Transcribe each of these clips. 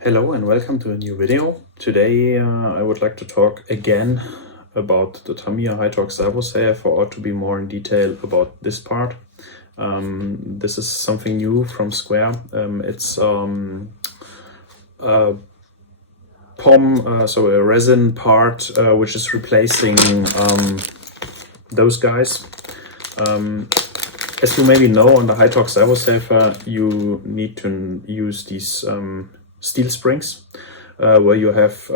Hello and welcome to a new video. Today I would like to talk again about the Tamiya High-Torque Servosaver, or to be more in detail about this part. This is something new from Square. It's a POM, so a resin part, which is replacing those guys. As you maybe know, on the High-Torque Servosaver you need to use these steel springs, where you have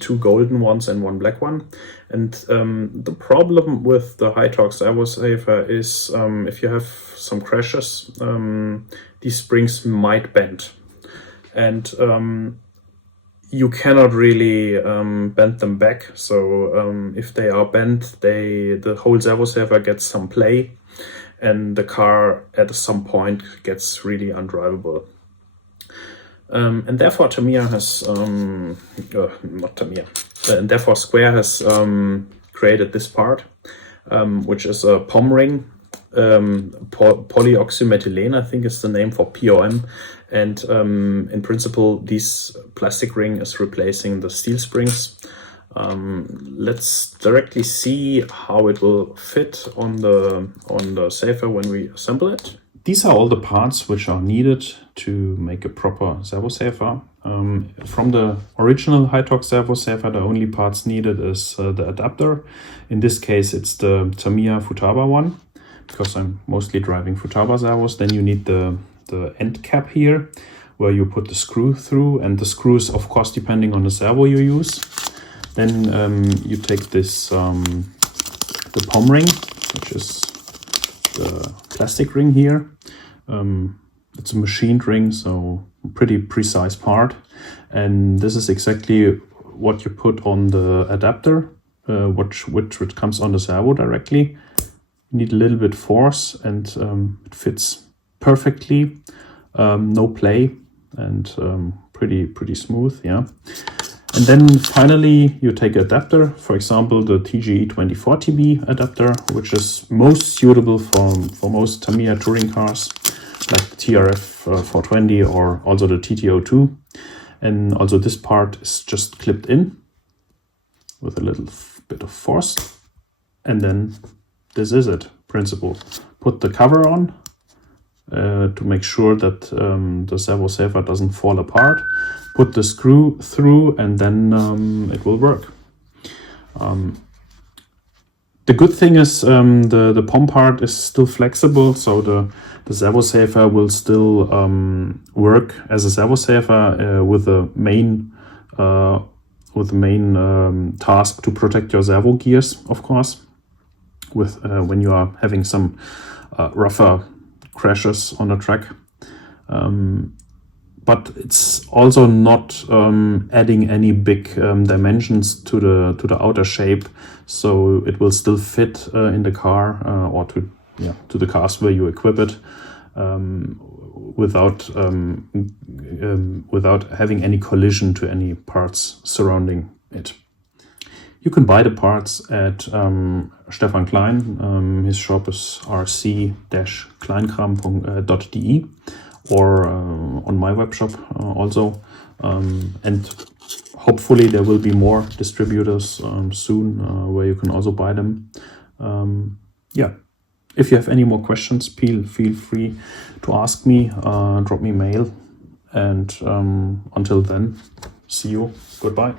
two golden ones and one black one. And the problem with the High-Torque Servosaver is if you have some crashes, these springs might bend. And you cannot really bend them back. So if they are bent, the whole servosaver gets some play, and the car at some point gets really undrivable. And therefore Tamiya has, not Tamiya, and therefore Square has created this part, which is a POM ring, polyoxymethylene, I think is the name for POM. And in principle, this plastic ring is replacing the steel springs. Let's directly see how it will fit on the saver when we assemble it. These are all the parts which are needed to make a proper servosaver. From the original High-Torque Servosaver, the only parts needed is the adapter. In this case, it's the Tamiya Futaba one, because I'm mostly driving Futaba servos. Then you need the end cap here, where you put the screw through, and the screws, of course, depending on the servo you use. Then you take this the POM ring, which is the plastic ring here. It's a machined ring, so pretty precise part. And this is exactly what you put on the adapter, which comes on the servo directly. You need a little bit force, and it fits perfectly. No play, and pretty smooth, yeah. And then finally you take an adapter, for example the TGE 24TB adapter, which is most suitable for most Tamiya touring cars, like the TRF 420 or also the TT02. And also this part is just clipped in with a little bit of force. And then this is it, principle. Put the cover on to make sure that the servosaver doesn't fall apart. Put the screw through, and then it will work. The good thing is the POM part is still flexible, so the servosaver will still work as a servosaver with the main task to protect your servo gears, of course, with when you are having some rougher crashes on the track. But it's also not adding any big dimensions to the outer shape, so it will still fit in the car or to the cars where you equip it, without having any collision to any parts surrounding it. You can buy the parts at Stefan Klein. His shop is rc-kleinkram.de, or on my web shop also. And hopefully there will be more distributors soon where you can also buy them. Yeah, if you have any more questions, feel free to ask me, drop me a mail. And until then, see you, goodbye.